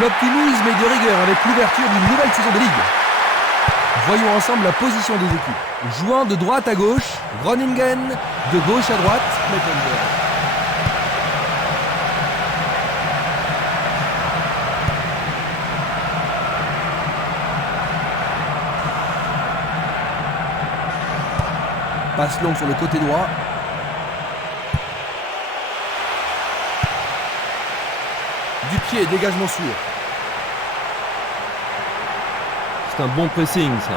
L'optimisme est de rigueur avec l'ouverture d'une nouvelle saison de Ligue. Voyons ensemble la position des équipes. Jouant de droite à gauche, Groningen, de gauche à droite, Mettenberg. Passe longue sur le côté droit. Du pied, dégagement sûr. C'est un bon pressing, ça.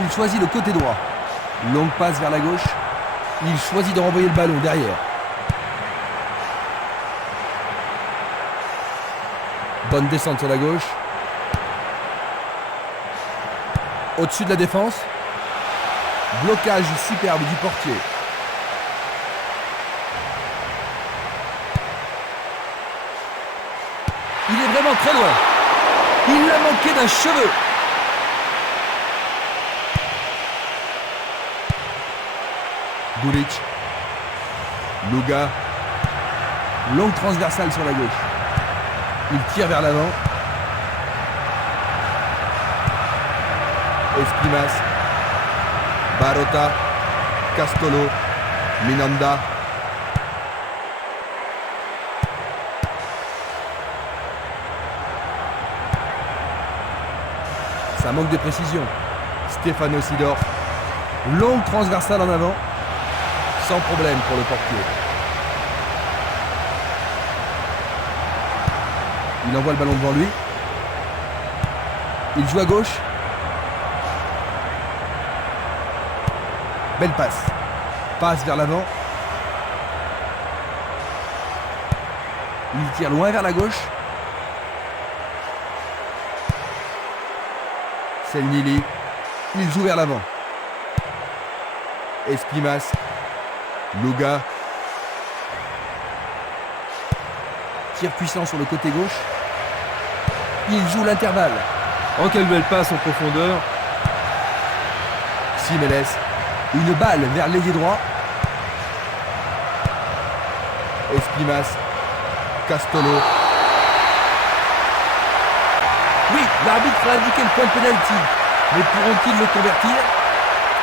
Il choisit le côté droit. Longue passe vers la gauche. Il choisit de renvoyer le ballon derrière. Bonne descente sur la gauche. Au-dessus de la défense. Blocage superbe du portier. Il est vraiment très loin. Il l'a manqué d'un cheveu. Bulic. Luga. Longue transversale sur la gauche. Il tire vers l'avant. Espimas. Barota. Castolo. Minanda. Ça manque de précision. Stefano Sidorf. Longue transversale en avant. Sans problème pour le portier. Il envoie le ballon devant lui. Il joue à gauche. Belle passe. Passe vers l'avant. Il tire loin vers la gauche. Selnili. Il joue vers l'avant. Espimas. Luga. Tir puissant sur le côté gauche. Il joue l'intervalle. Oh, quelle belle passe en profondeur. Simeles. Une balle vers l'ailier droit. Espimas. Castolo. Oui, l'arbitre a indiqué le point de pénalty. Mais pourront-ils le convertir?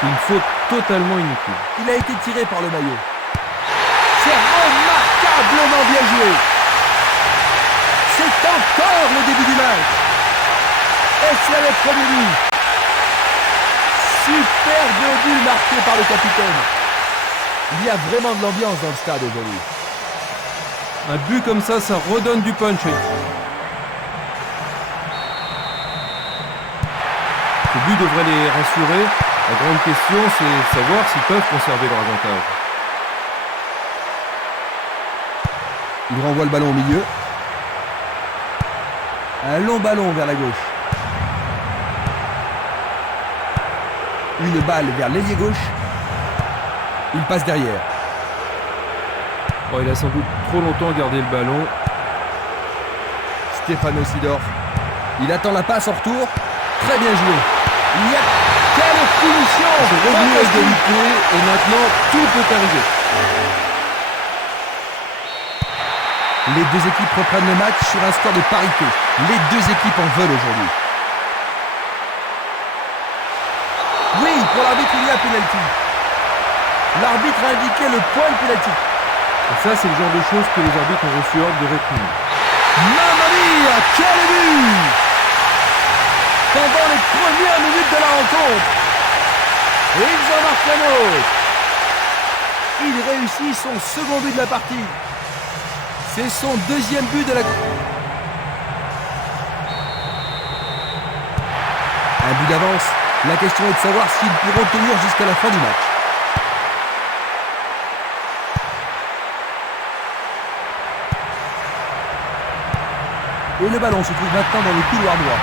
Une faute totalement inutile. Il a été tiré par le maillot. C'est remarquablement bien joué. C'est encore le début du match. Et c'est le premier but. Superbe but marqué par le capitaine. Il y a vraiment de l'ambiance dans le stade aujourd'hui. Un but comme ça redonne du punch. Ce but devrait les rassurer. La grande question, c'est savoir s'ils peuvent conserver leur avantage. Il renvoie le ballon au milieu. Un long ballon vers la gauche. Une balle vers l'ailier gauche. Il passe derrière. Oh, il a sans doute trop longtemps gardé le ballon. Stefano Sidorf. Il attend la passe en retour. Très bien joué. Il y a quelle finition! C'est revenu à égalité et maintenant tout peut arriver. Les deux équipes reprennent le match sur un score de parité. Les deux équipes en veulent aujourd'hui. Oui, pour l'arbitre, il y a pénalty. L'arbitre a indiqué le point de pénalty. Et ça, c'est le genre de choses que les arbitres ont reçu ordre de réprimer. Mamma mia, quel but! Pendant les premières minutes de la rencontre. Et ils en marquent un autre. Il réussit son second but de la partie. C'est son deuxième but de la... Un but d'avance. La question est de savoir s'ils pourront tenir jusqu'à la fin du match. Et le ballon se trouve maintenant dans le couloir droit.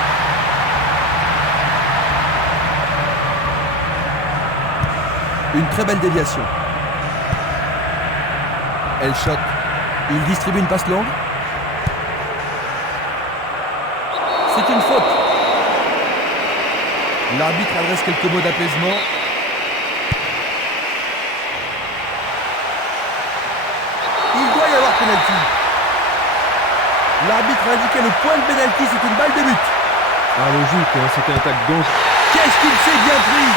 Une très belle déviation. Elle shot. Il distribue une passe longue. C'est une faute. L'arbitre adresse quelques mots d'apaisement. Il doit y avoir pénalty. L'arbitre a indiqué le point de pénalty, c'est une balle de but. Ah, logique, hein, c'était un tac donc. Qu'est-ce qu'il s'est bien pris!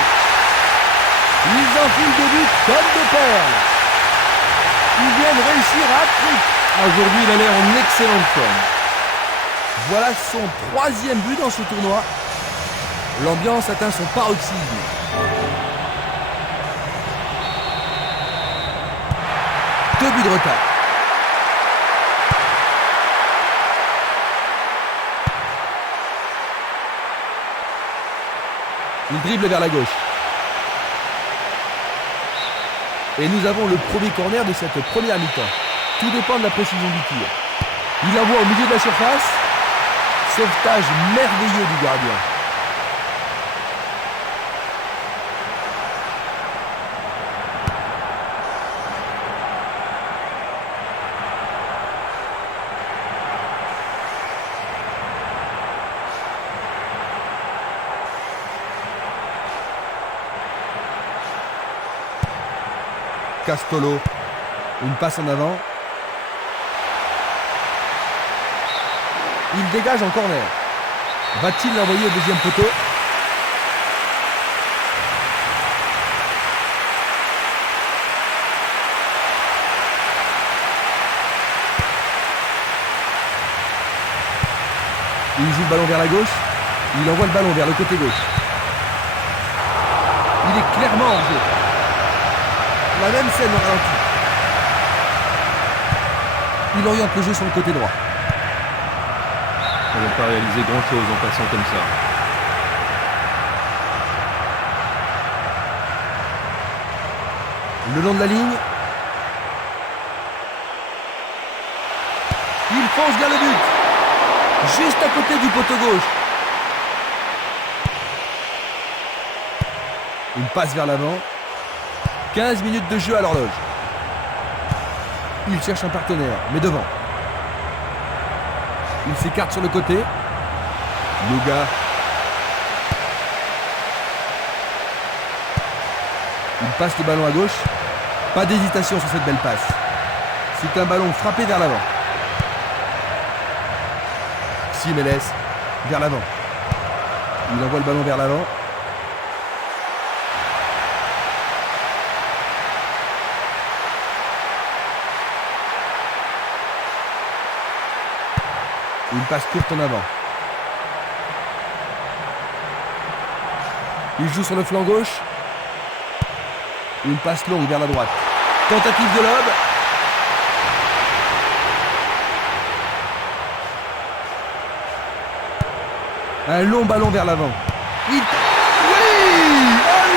Ils enfilent des buts comme des perles. Ils viennent réussir à trick. Aujourd'hui, il a l'air en excellente forme. Voilà son 3e but dans ce tournoi. L'ambiance atteint son paroxysme. Deux buts de retard. Il dribble vers la gauche. Et nous avons le premier corner de cette première mi-temps. Tout dépend de la précision du tir. Il envoie au milieu de la surface. Sauvetage merveilleux du gardien. Castolo, une passe en avant. Il dégage en corner. Va-t-il l'envoyer au deuxième poteau? Il joue le ballon vers la gauche. Il envoie le ballon vers le côté gauche. Il est clairement en jeu. La même scène au ralenti. Il oriente le jeu sur le côté droit. On ne va pas réaliser grand-chose en passant comme ça. Le long de la ligne. Il fonce vers le but. Juste à côté du poteau gauche. Une passe vers l'avant. 15 minutes de jeu à l'horloge. Il cherche un partenaire, mais devant. Il s'écarte sur le côté. Luga. Il passe le ballon à gauche. Pas d'hésitation sur cette belle passe. C'est un ballon frappé vers l'avant. Simeles vers l'avant. Il envoie le ballon vers l'avant. Une passe courte en avant. Il joue sur le flanc gauche. Une passe longue vers la droite. Tentative de lob. Un long ballon vers l'avant. Oui! Oh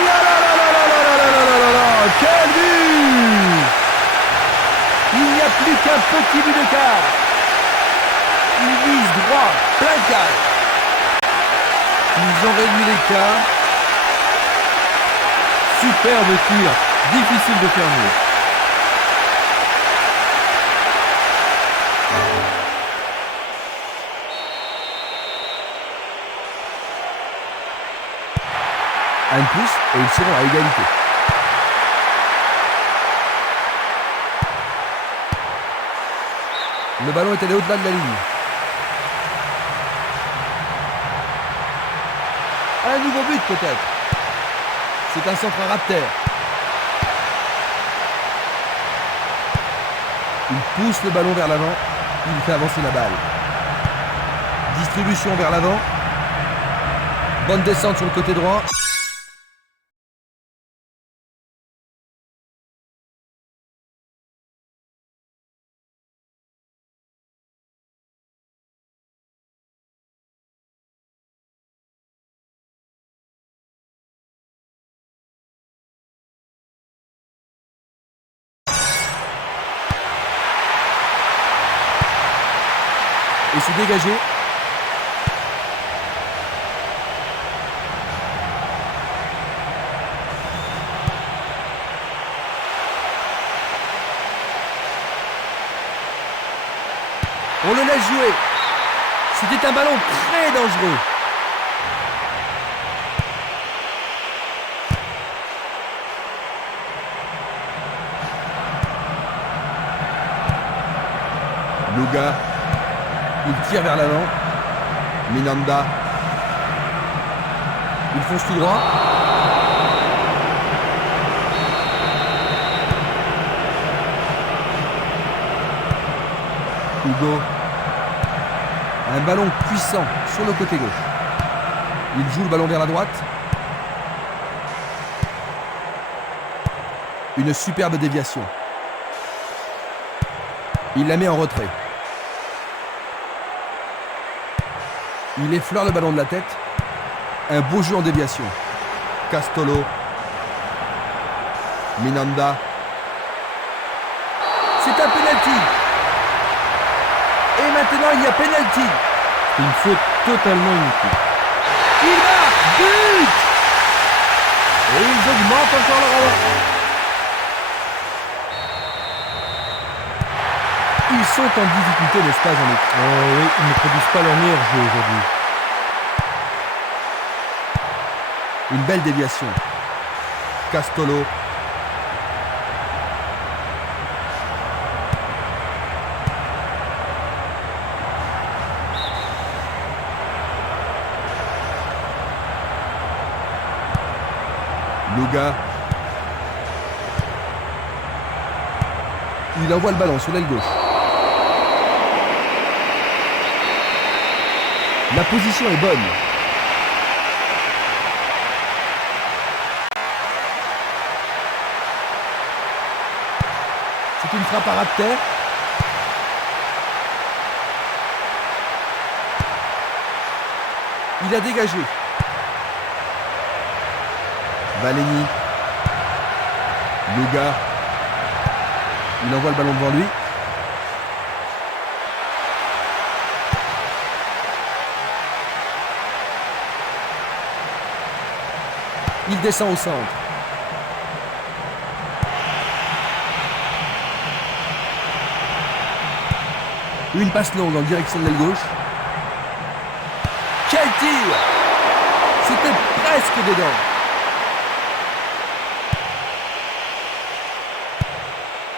là là là là là là là là là là! Quel but! Il n'y a plus qu'un petit but d'écart. Il vise droit, plein cadre. Ils ont réduit l'écart. Superbe tir, difficile de faire mieux. Un pouce et ils seront à égalité. Le ballon est allé au-delà de la ligne. Un nouveau but peut-être. C'est un centre à ras de terre. Il pousse le ballon vers l'avant. Il fait avancer la balle. Distribution vers l'avant. Bonne descente sur le côté droit. Et c'est dégagé. On le laisse jouer. C'était un ballon très dangereux. Luga. Il tire vers l'avant. Minanda. Il fonce tout droit. Hugo. Un ballon puissant sur le côté gauche. Il joue le ballon vers la droite. Une superbe déviation. Il la met en retrait. Il effleure le ballon de la tête. Un beau jeu en déviation. Castolo. Minanda. C'est un penalty. Et maintenant il y a penalty. C'est une faute totalement inutile. Il marque. But. Et ils augmentent encore leur avance. Ils sont en difficulté, n'est-ce pas, Jean-Luc? Oh oui, ils ne produisent pas leur meilleur jeu aujourd'hui. Une belle déviation. Castolo. Luga. Il envoie le ballon sur l'aile gauche. La position est bonne. C'est une frappe à ras de terre. Il a dégagé. Valeni. Luga. Il envoie le ballon devant lui. Il descend au centre. Une passe longue en direction de l'aile gauche. Quel tir! C'était presque dedans.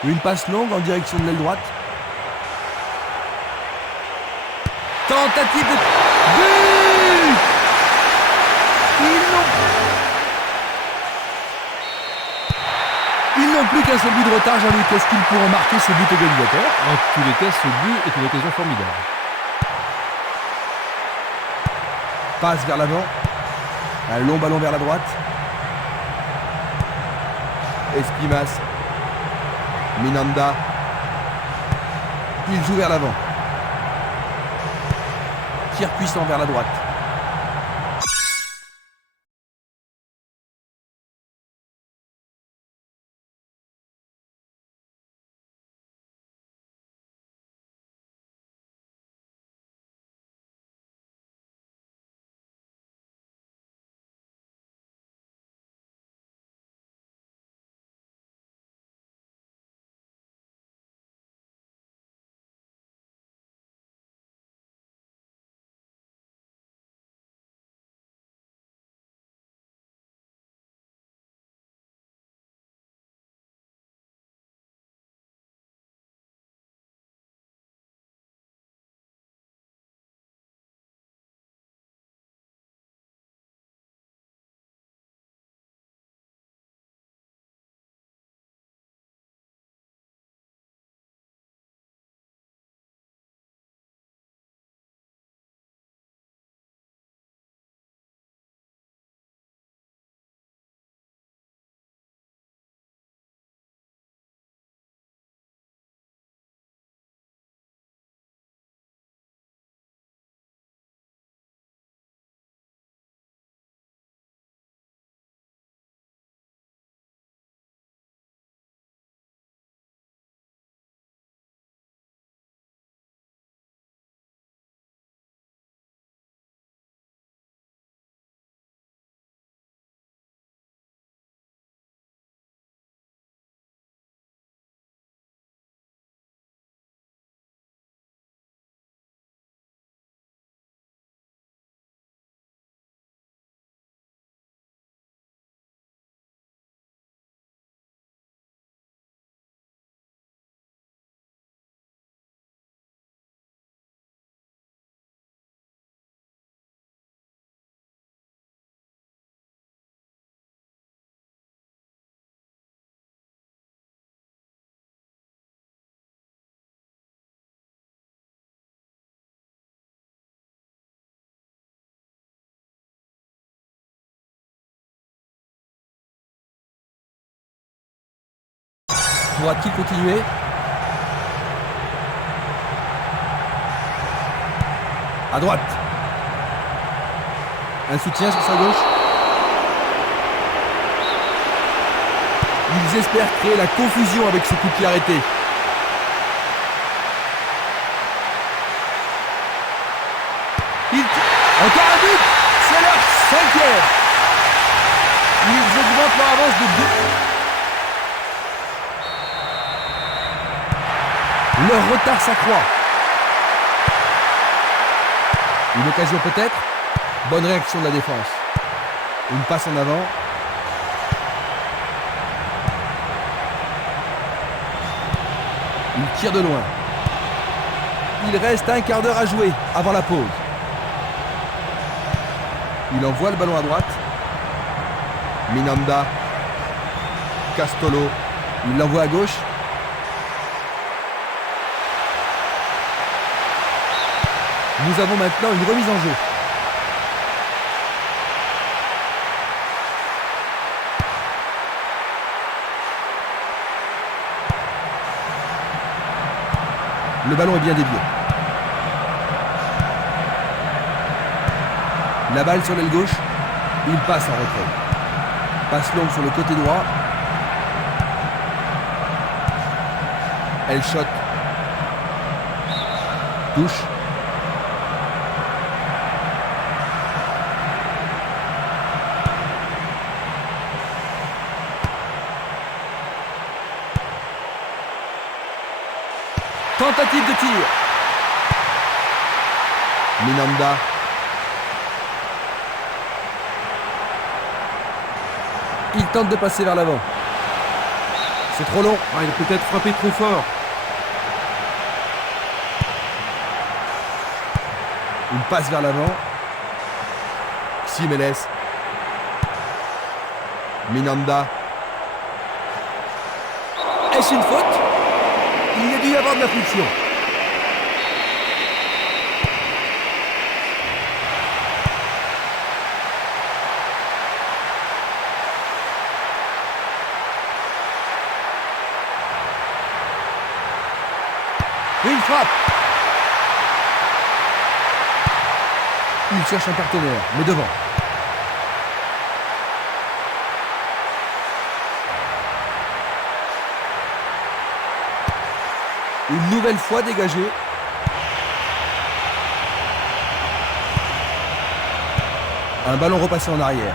Une passe longue en direction de l'aile droite. Tentative de but! Ils n'ont plus qu'un seul but de retard, Jean-Luc. Est-ce qu'ils pourront marquer ce but égalisateur? En tous les cas, ce but est une occasion formidable. Passe vers l'avant. Un long ballon vers la droite. Espimas. Minanda. Il joue vers l'avant. Tir puissant vers la droite. Pourra-t-il continuer? À droite. Un soutien sur sa gauche. Ils espèrent créer la confusion avec ce coup de pied arrêté. Encore un but. C'est leur 5e. Ils augmentent leur avance de 2. Leur retard s'accroît. Une occasion peut-être. Bonne réaction de la défense. Une passe en avant. Il tire de loin. Il reste un quart d'heure à jouer avant la pause. Il envoie le ballon à droite. Minanda. Castolo. Il l'envoie à gauche. Nous avons maintenant une remise en jeu. Le ballon est bien dévié. La balle sur l'aile gauche. Il passe en retrait. Passe longue sur le côté droit. Elle shot. Touche. Tentative de tir. Minanda. Il tente de passer vers l'avant. C'est trop long. Ah, il a peut-être frappé trop fort. Une passe vers l'avant. Simeles. Minanda. Est-ce une faute? Il y a dû y avoir de la friction. Une frappe. Il cherche un partenaire, mais devant. Une nouvelle fois dégagé. Un ballon repassé en arrière.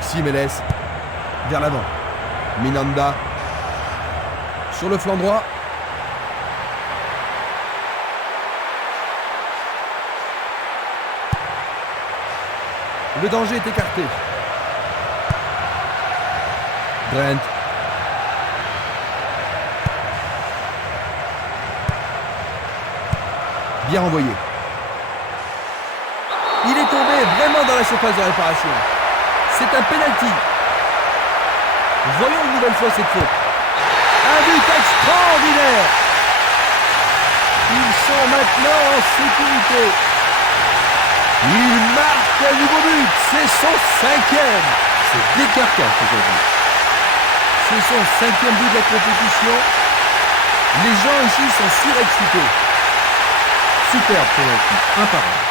Simeles vers l'avant. Minanda sur le flanc droit. Le danger est écarté. Brent. Bien renvoyé. Il est tombé vraiment dans la surface de réparation. C'est un penalty. Voyons une nouvelle fois cette faute. Un but extraordinaire. Ils sont maintenant en sécurité. Il marque un nouveau but. C'est son 5e. C'est décarquant aujourd'hui. C'est son 5e but de la compétition. Les gens ici sont surexcités. Superbe penalty, imparable.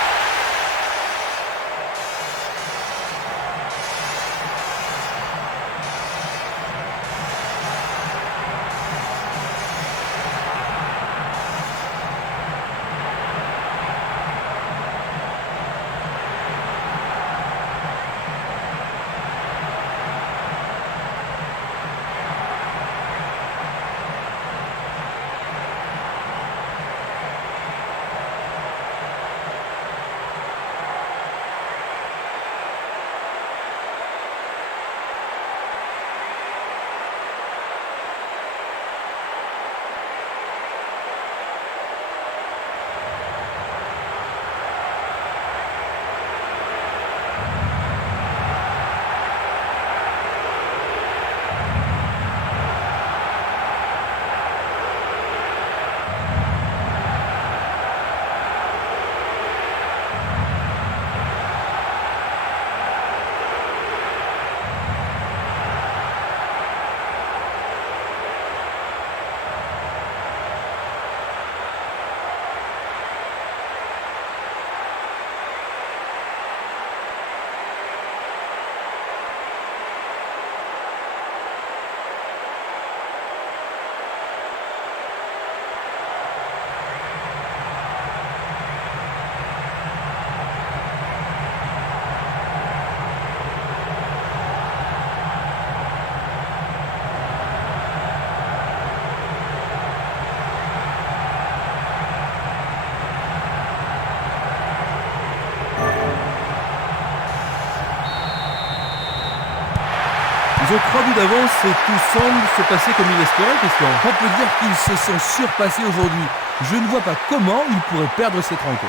Sur 3 buts d'avance, tout semble se passer comme il espérait, Christian. On peut dire qu'ils se sont surpassés aujourd'hui. Je ne vois pas comment ils pourraient perdre cette rencontre.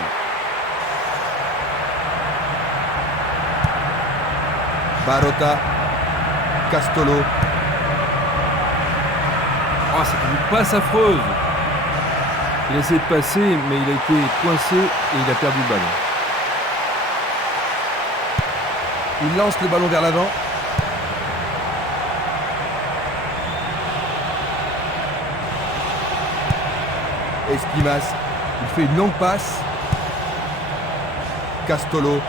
Barota, Castolo. Ah, c'est une passe affreuse. Il a essayé de passer, mais il a été coincé et il a perdu le ballon. Il lance le ballon vers l'avant. Esquimas, il fait une longue passe. Castolo.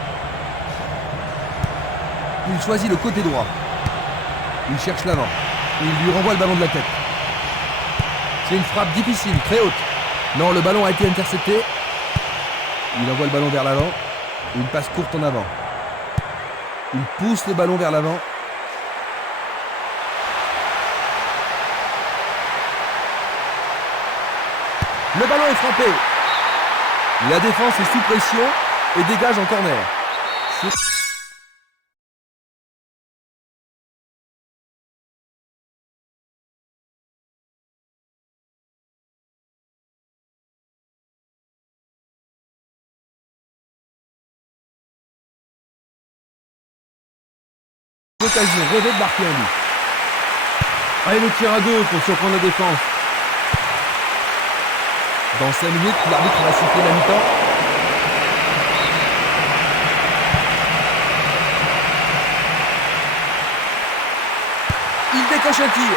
Il choisit le côté droit. Il cherche l'avant. Il lui renvoie le ballon de la tête. C'est une frappe difficile, très haute. Non, le ballon a été intercepté. Il envoie le ballon vers l'avant. Une passe courte en avant. Il pousse le ballon vers l'avant. Le ballon est frappé. La défense est sous pression et dégage en corner. Occasion rêvée de marquer un but. Allez, le tir à 2 pour surprendre la défense. Dans 5 minutes, l'arbitre va siffler la mi-temps. Il décoche un tir.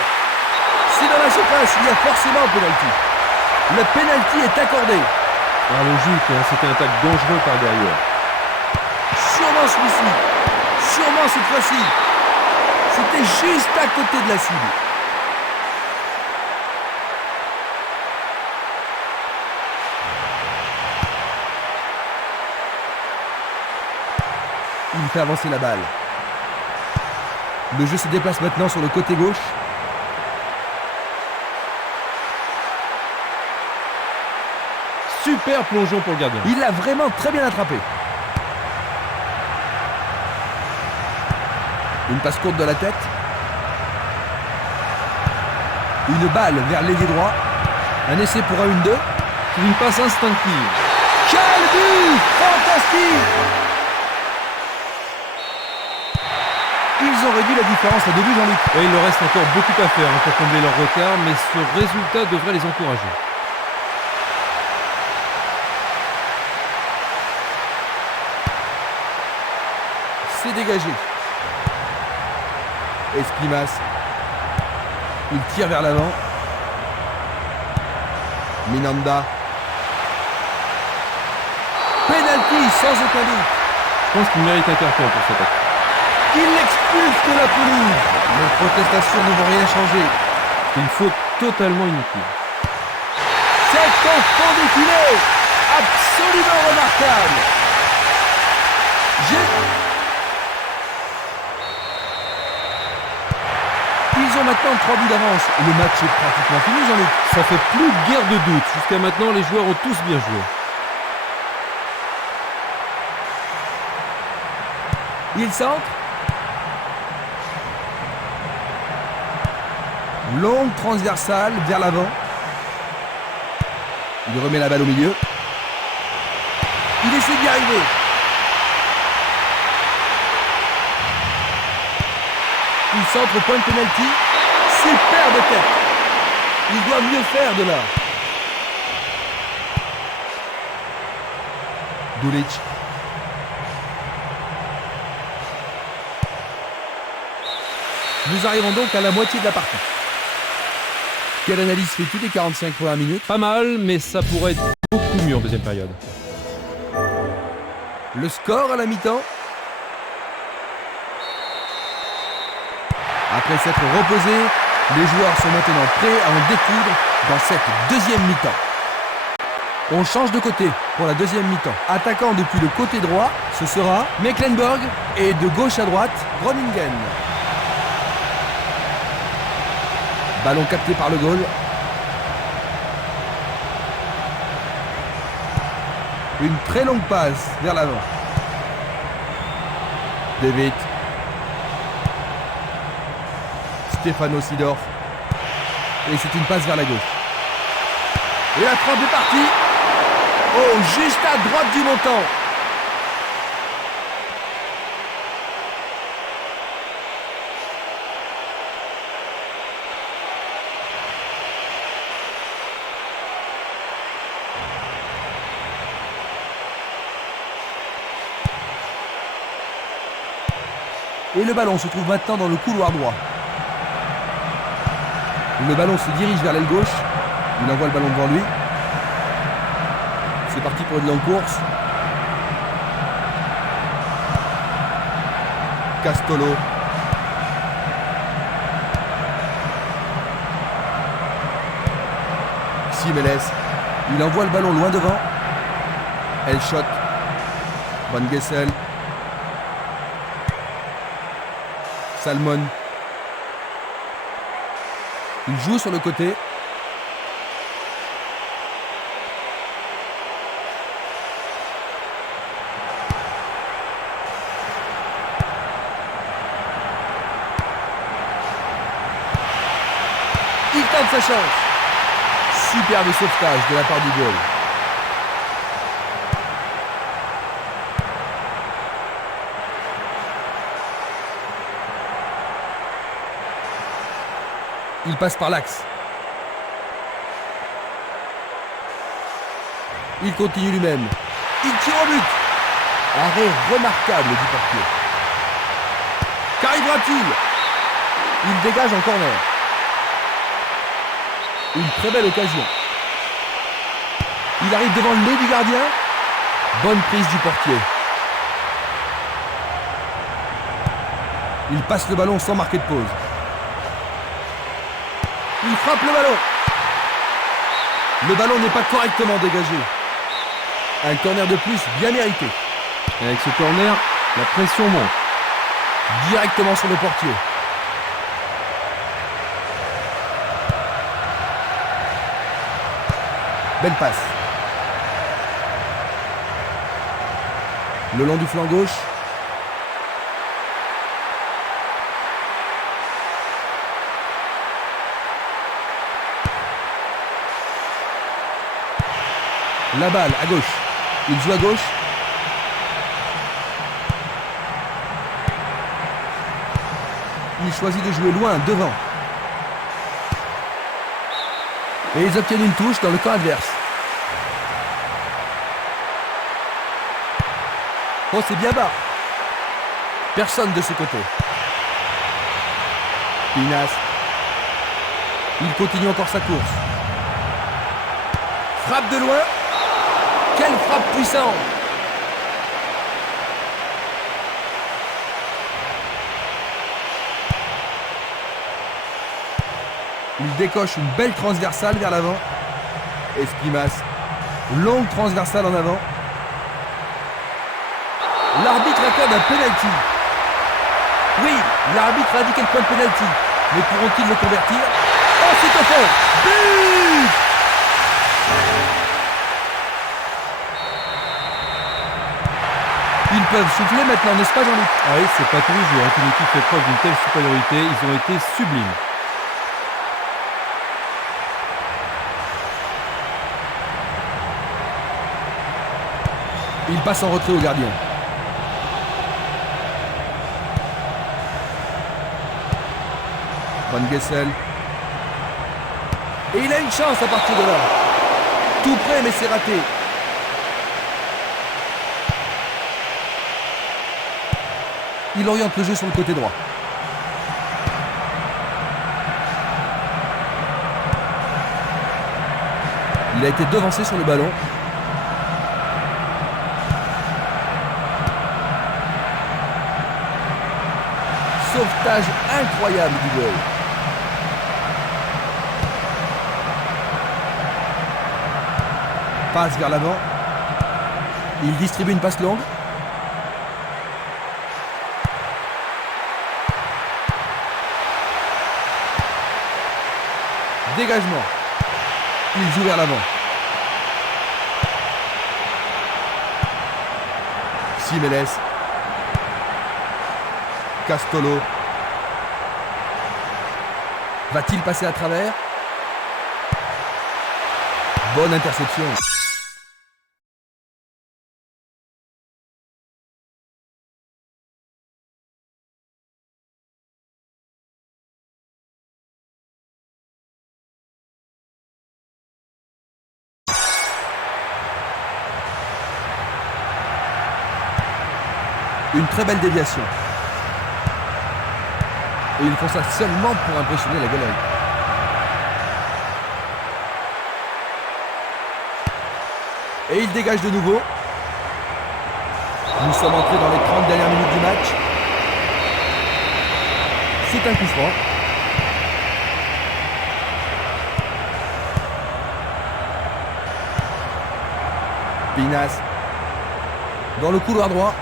Si dans la surface, il y a forcément un penalty. Le penalty est accordé. Ah, logique, hein, c'était un tacle dangereux par derrière. Sûrement celui-ci. Sûrement cette fois-ci. C'était juste à côté de la cible. Il fait avancer la balle. Le jeu se déplace maintenant sur le côté gauche. Super plongeon pour le gardien. Il l'a vraiment très bien attrapé. Une passe courte de la tête. Une balle vers l'ailier droit. Un essai pour un 1-2. Une passe instinctive. Quel but fantastique! Ils ont réduit la différence à 2 buts, Jean-Luc. Et il leur reste encore beaucoup à faire pour combler leur retard, mais ce résultat devrait les encourager. C'est dégagé. Esquimas. Il tire vers l'avant. Minanda. Penalty sans aucun doute. Je pense qu'il mérite un carton pour cette attaque. Il l'expulse de la pelouse. Les protestations ne vont rien changer. Une faute totalement inutile. C'est un fond défilé. Absolument remarquable. Ils ont maintenant 3 buts d'avance. Le match est pratiquement fini, Jean-Luc. Ça fait plus guère de doute. Jusqu'à maintenant, les joueurs ont tous bien joué. Il centre. Longue transversale vers l'avant. Il remet la balle au milieu. Il essaie d'y arriver. Il centre au point de penalty. Super de tête. Il doit mieux faire de là. Dulic. Nous arrivons donc à la moitié de la partie. Quelle analyse fais-tu des 45 premières minutes? Pas mal, mais ça pourrait être beaucoup mieux en deuxième période. Le score à la mi-temps. Après s'être reposés, les joueurs sont maintenant prêts à en découdre dans cette deuxième mi-temps. On change de côté pour la deuxième mi-temps. Attaquant depuis le côté droit, ce sera Mecklenburg et de gauche à droite, Groningen. Ballon capté par le goal. Une très longue passe vers l'avant. De Witt. Stefano Sidorf. Et c'est une passe vers la gauche. Et la frappe est partie. Oh, juste à droite du montant. Et le ballon se trouve maintenant dans le couloir droit. Le ballon se dirige vers l'aile gauche. Il envoie le ballon devant lui. C'est parti pour une longue course. Castolo. Simeles. Il envoie le ballon loin devant. Elle shot. Van Gessel. Salmon. Il joue sur le côté. Il tente sa chance. Superbe sauvetage de la part du goal. Il passe par l'axe. Il continue lui-même. Il tire au but. Arrêt remarquable du portier. Qu'arrivera-t-il? Il dégage en corner. Une très belle occasion. Il arrive devant le nez du gardien. Bonne prise du portier. Il passe le ballon sans marquer de pause. Il frappe le ballon. Le ballon n'est pas correctement dégagé. Un corner de plus bien mérité. Et avec ce corner, la pression monte. Directement sur le portier. Belle passe. Le long du flanc gauche. La balle à gauche. Il joue à gauche. Il choisit de jouer loin, devant. Et ils obtiennent une touche dans le camp adverse. Oh, c'est bien bas. Personne de ce côté. Pinas. Il continue encore sa course. Frappe de loin. Quelle frappe puissante! Il décoche une belle transversale vers l'avant. Esquimas. Longue transversale en avant. L'arbitre accorde un penalty. Oui, l'arbitre a indiqué le point de penalty. Mais pourront-ils le convertir? Oh, c'est au fond! But! Ils peuvent souffler maintenant, n'est-ce pas, Jean-Luc? Ah oui, c'est pas tous les jours qu'une équipe fait preuve d'une telle supériorité. Ils ont été sublimes. Il passe en retrait au gardien. Van Gessel. Et il a une chance à partir de là. Tout près, mais c'est raté. Il oriente le jeu sur le côté droit. Il a été devancé sur le ballon. Sauvetage incroyable du goal. Passe vers l'avant. Il distribue une passe longue. Dégagement. Il joue vers l'avant. Simeles. Castolo. Va-t-il passer à travers? Bonne interception. Une très belle déviation. Et ils font ça seulement pour impressionner la galerie. Et il dégage de nouveau. Nous sommes entrés dans les 30 dernières minutes du match. C'est un coup franc. Pinas. Dans le couloir droit.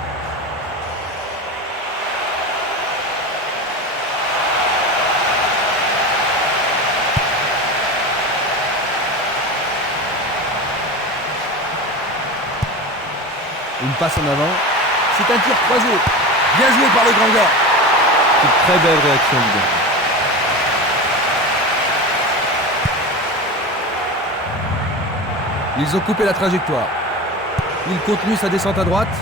Une passe en avant. C'est un tir croisé. Bien joué par le grand gars. Une très belle réaction du gardien. Ils ont coupé la trajectoire. Il continue sa descente à droite.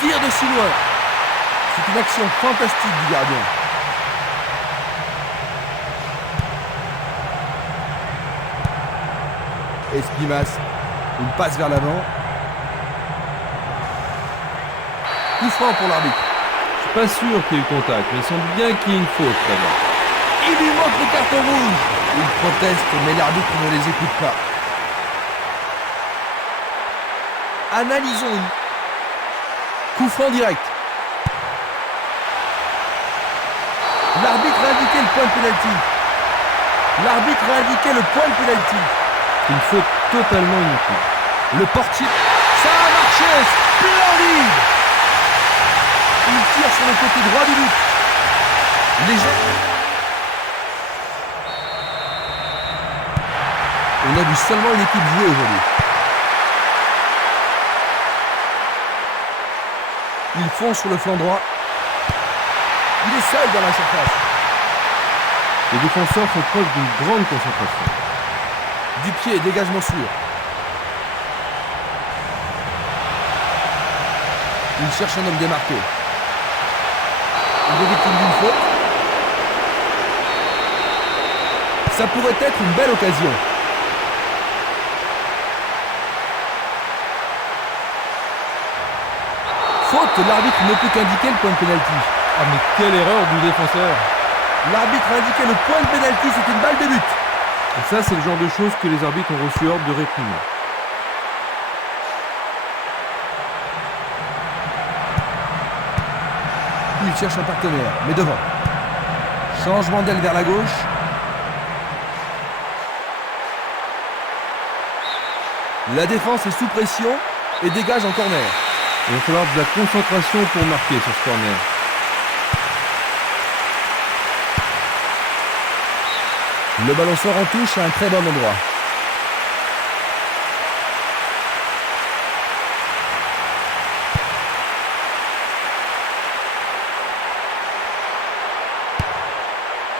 Tire de si loin. C'est une action fantastique du gardien. Esquimas. Une passe vers l'avant. Coup franc pour l'arbitre. Je suis pas sûr qu'il y ait eu contact, mais il semble bien qu'il y ait une faute là-bas. Il lui montre le carton rouge. Il proteste, mais l'arbitre ne les écoute pas. Analysons. Coup franc direct. L'arbitre a indiqué le point de pénalty. L'arbitre a indiqué le point de pénalty. Une faute totalement inutile. Le portier. Ça a marché. Splendide. Il tire sur le côté droit du but. Les gens. On a vu seulement une équipe jouer aujourd'hui. Il fonce sur le flanc droit. Il est seul dans la surface. Les défenseurs font preuve d'une grande concentration. Du pied, dégagement sûr. Il cherche un homme démarqué. Il est victime d'une faute. Ça pourrait être une belle occasion. Faute, l'arbitre ne peut qu'indiquer le point de pénalty. Ah mais quelle erreur du défenseur! L'arbitre a indiqué le point de pénalty, c'est une balle de but. Et ça, c'est le genre de choses que les arbitres ont reçu ordre de réprimer. Il cherche un partenaire, mais devant. Changement d'aile vers la gauche. La défense est sous pression et dégage en corner. Il va falloir de la concentration pour marquer sur ce corner. Le ballon sort en touche à un très bon endroit.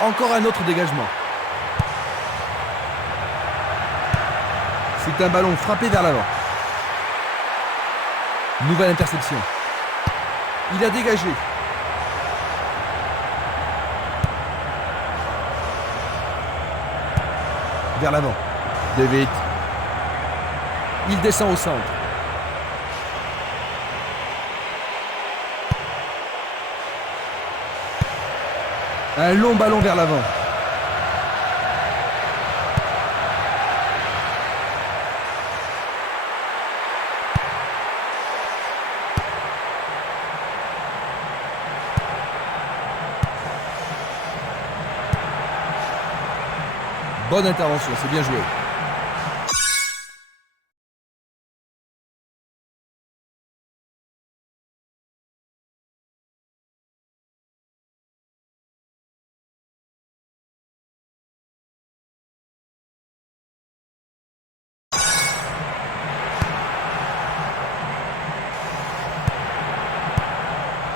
Encore un autre dégagement. C'est un ballon frappé vers l'avant. Nouvelle interception. Il a dégagé. Vers l'avant. De vite. Il descend au centre. Un long ballon vers l'avant. Bonne intervention, c'est bien joué.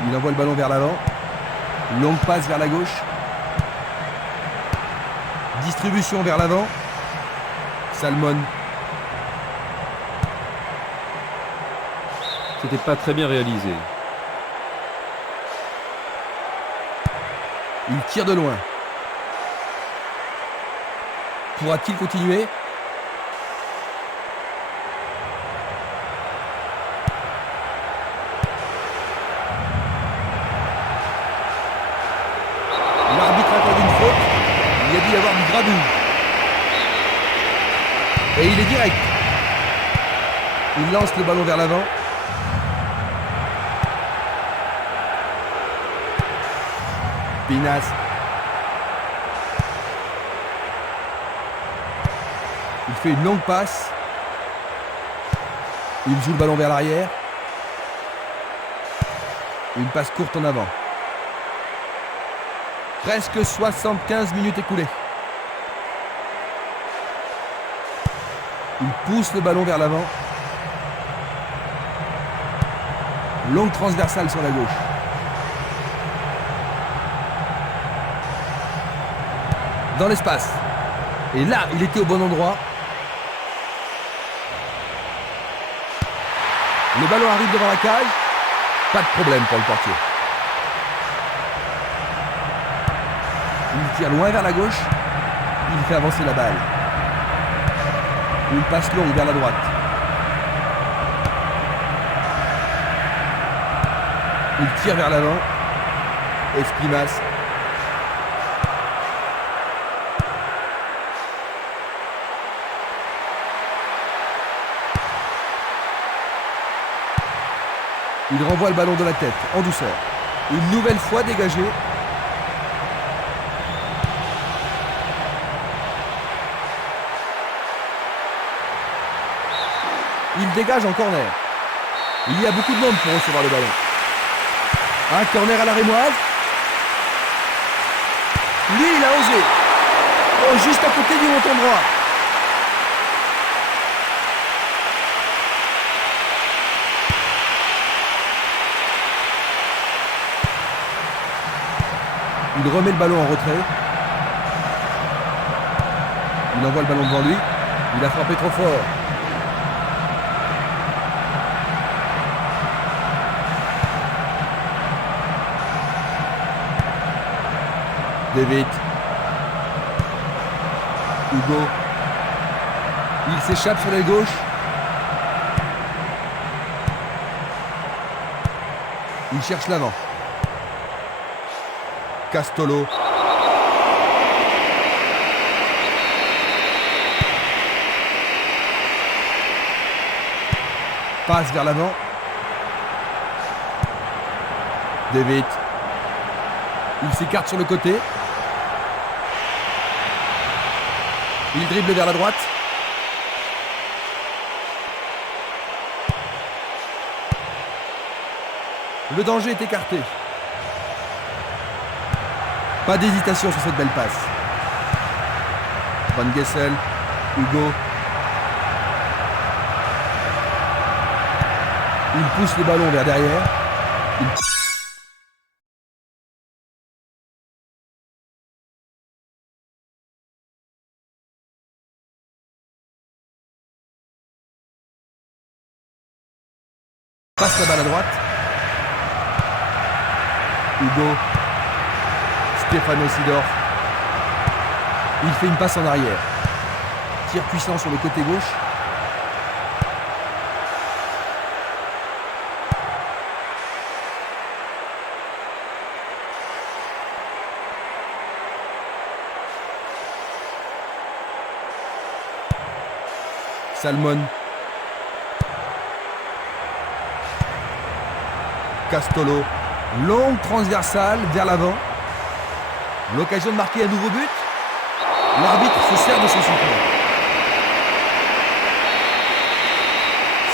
Il envoie le ballon vers l'avant. Longue passe vers la gauche. Distribution vers l'avant. Salmon. C'était pas très bien réalisé. Il tire de loin. Pourra-t-il continuer? L'arbitre accorde une faute. Il a dû y avoir du gradou. Et il est direct. Il lance le ballon vers l'avant. Pinas. Il fait une longue passe. Il joue le ballon vers l'arrière. Une passe courte en avant. Presque 75 minutes écoulées. Il pousse le ballon vers l'avant. Longue transversale sur la gauche. Dans l'espace. Et là, il était au bon endroit. Le ballon arrive devant la cage. Pas de problème pour le portier. Il tire loin vers la gauche. Il fait avancer la balle. Une passe longue vers la droite. Il tire vers l'avant. Esprimas. Il renvoie le ballon de la tête, en douceur. Une nouvelle fois dégagé. Il dégage en corner. Il y a beaucoup de monde pour recevoir le ballon. Un corner à la rémoise. Lui, il a osé. Oh, juste à côté du montant droit. Il remet le ballon en retrait. Il envoie le ballon devant lui. Il a frappé trop fort. David. Hugo. Il s'échappe sur l'aile gauche. Il cherche l'avant. Castolo. Passe vers l'avant. David. Il s'écarte sur le côté. Il dribble vers la droite. Le danger est écarté. Pas d'hésitation sur cette belle passe. Van Gessel, Hugo. Il pousse le ballon vers derrière. Il... passe la balle à droite. Hugo. Stefano Sidorf. Il fait une passe en arrière. Tir puissant sur le côté gauche. Salmon. Castolo. Longue transversale vers l'avant. L'occasion de marquer un nouveau but. L'arbitre se sert de son soutien.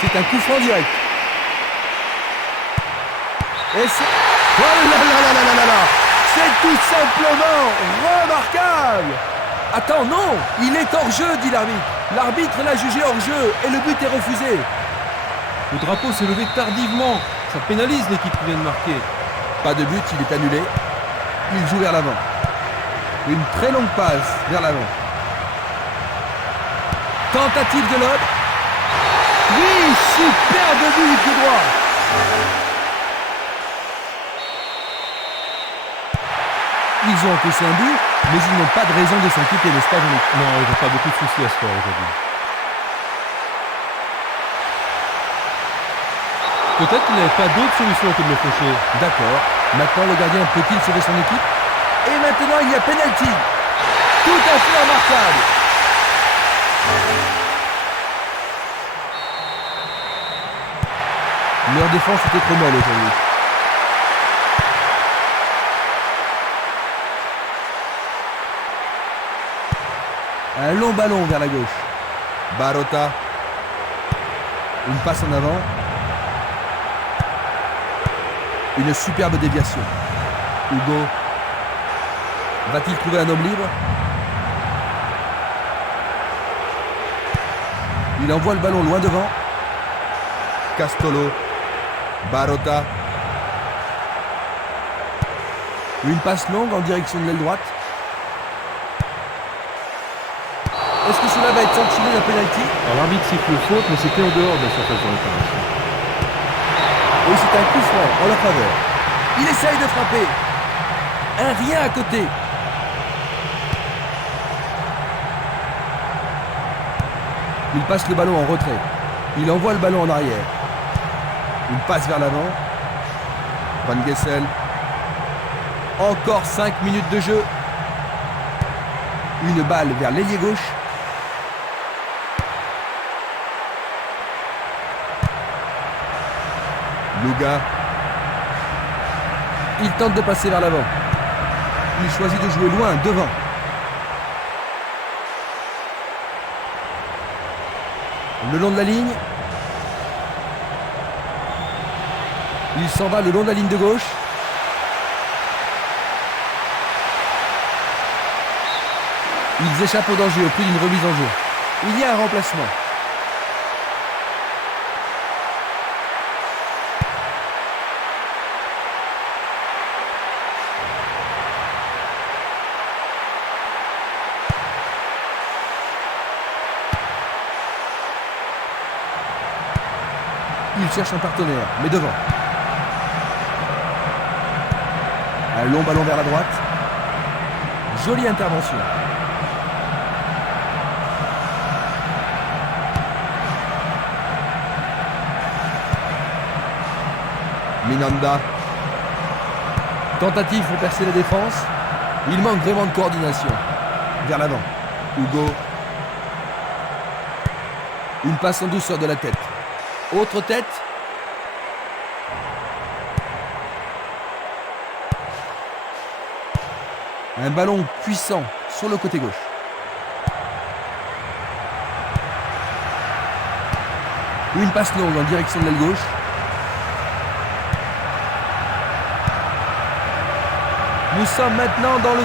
C'est un coup franc direct. Et c'est... oh là là là là là là là. C'est tout simplement remarquable. Attends, non, il est hors jeu, dit l'arbitre. L'arbitre l'a jugé hors jeu et le but est refusé. Le drapeau s'est levé tardivement. Ça pénalise l'équipe qui vient de marquer. Pas de but, il est annulé. Il joue vers l'avant. Une très longue passe vers l'avant. Tentative de lob. Oui, superbe but du pied droit. Ils ont encaissé un but, mais ils n'ont pas de raison de s'inquiéter, n'est-ce pas, Jean-Luc? Non, ils n'ont pas beaucoup de soucis à se faire aujourd'hui. Peut-être qu'il n'avait pas d'autre solution que de le faucher. D'accord. Maintenant, le gardien peut-il sauver son équipe? Et maintenant, il y a penalty. Tout à fait remarquable. Leur défense était trop molle aujourd'hui. Un long ballon vers la gauche. Barota. Une passe en avant. Une superbe déviation. Hugo. Va-t-il trouver un homme libre? Il envoie le ballon loin devant. Castolo. Barota. Une passe longue en direction de l'aile droite. Est-ce que cela va être sanctionné la penalty? Alors l'arbitre siffle faute, mais c'était en dehors de la surface de réparation. Oui, c'est un coup franc en leur faveur. Il essaye de frapper. Un rien à côté. Il passe le ballon en retrait. Il envoie le ballon en arrière. Une passe vers l'avant. Van Gessel. Encore 5 minutes de jeu. Une balle vers l'ailier gauche. Luga. Il tente de passer vers l'avant. Il choisit de jouer loin, devant. Le long de la ligne. Il s'en va le long de la ligne de gauche. Ils échappent au danger au prix d'une remise en jeu. Il y a un remplacement. Il cherche un partenaire, mais devant. Un long ballon vers la droite. Jolie intervention. Minanda. Tentative pour percer la défense. Il manque vraiment de coordination. Vers l'avant. Hugo. Une passe en douceur de la tête. Autre tête. Un ballon puissant sur le côté gauche. Une passe longue en direction de l'aile gauche. Nous sommes maintenant dans le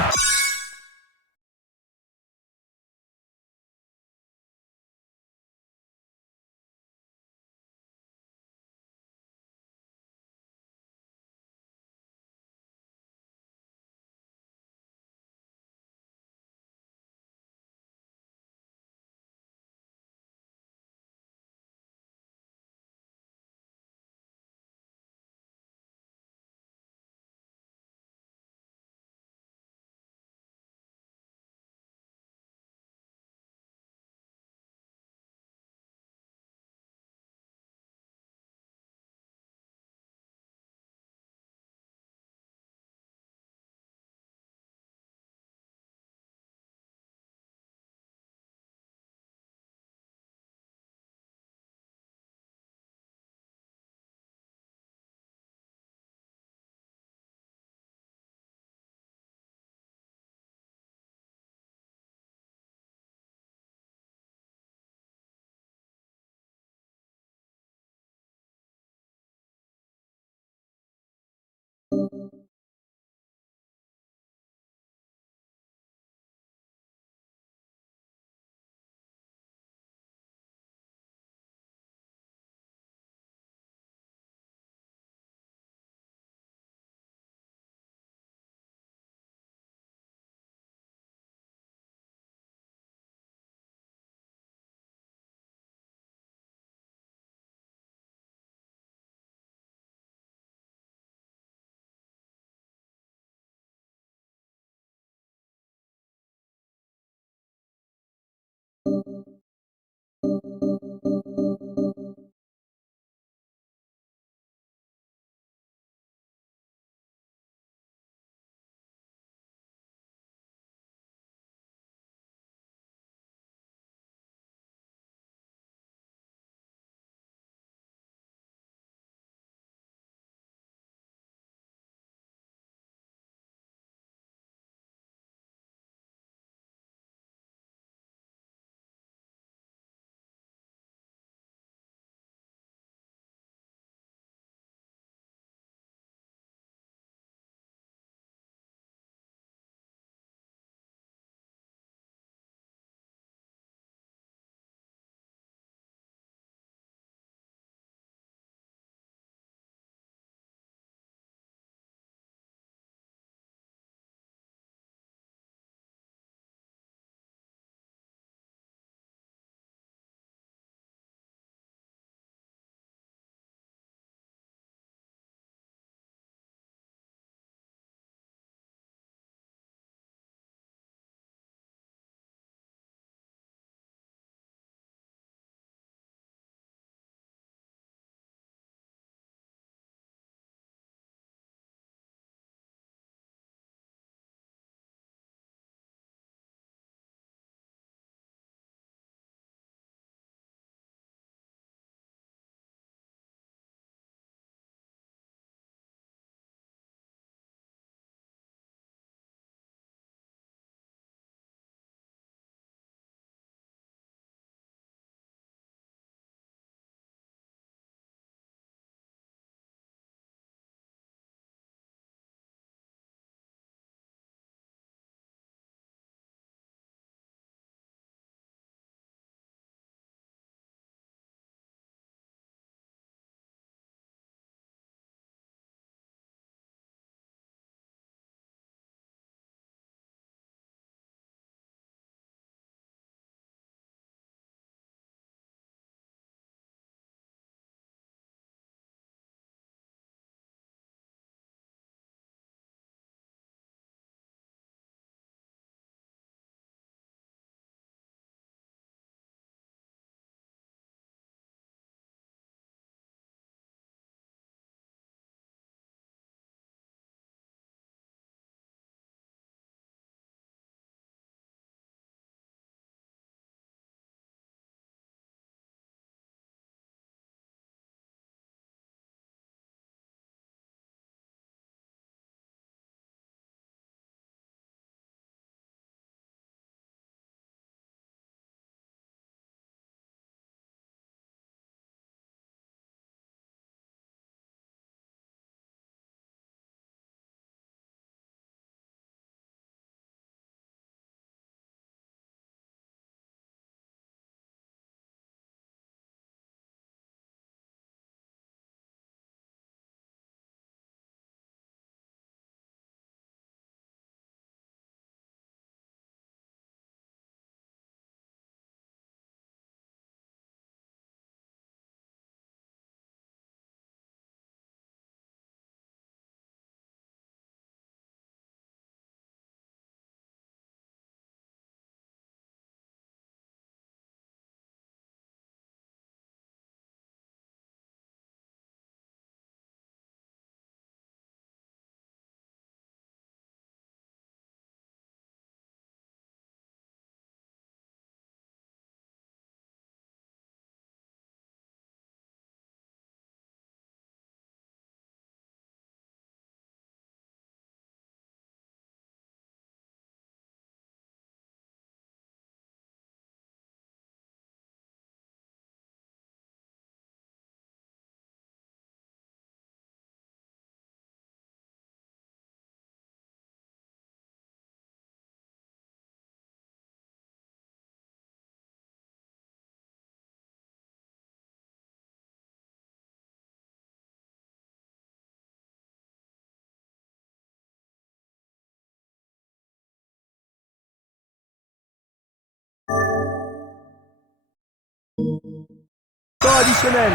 Temps additionnel.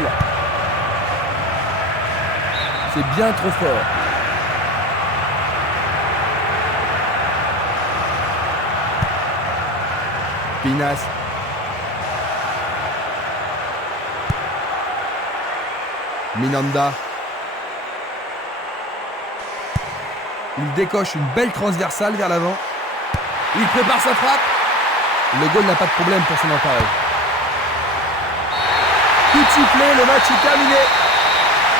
C'est bien trop fort. Pinas. Minanda. Il décoche une belle transversale vers l'avant. Il prépare sa frappe. Le goal n'a pas de problème pour son emparer. Coup de sifflet, le match est terminé.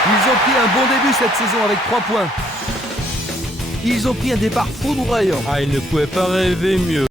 Ils ont pris un bon début cette saison avec 3 points. Ils ont pris un départ foudroyant. Ah, il ne pouvait pas rêver mieux.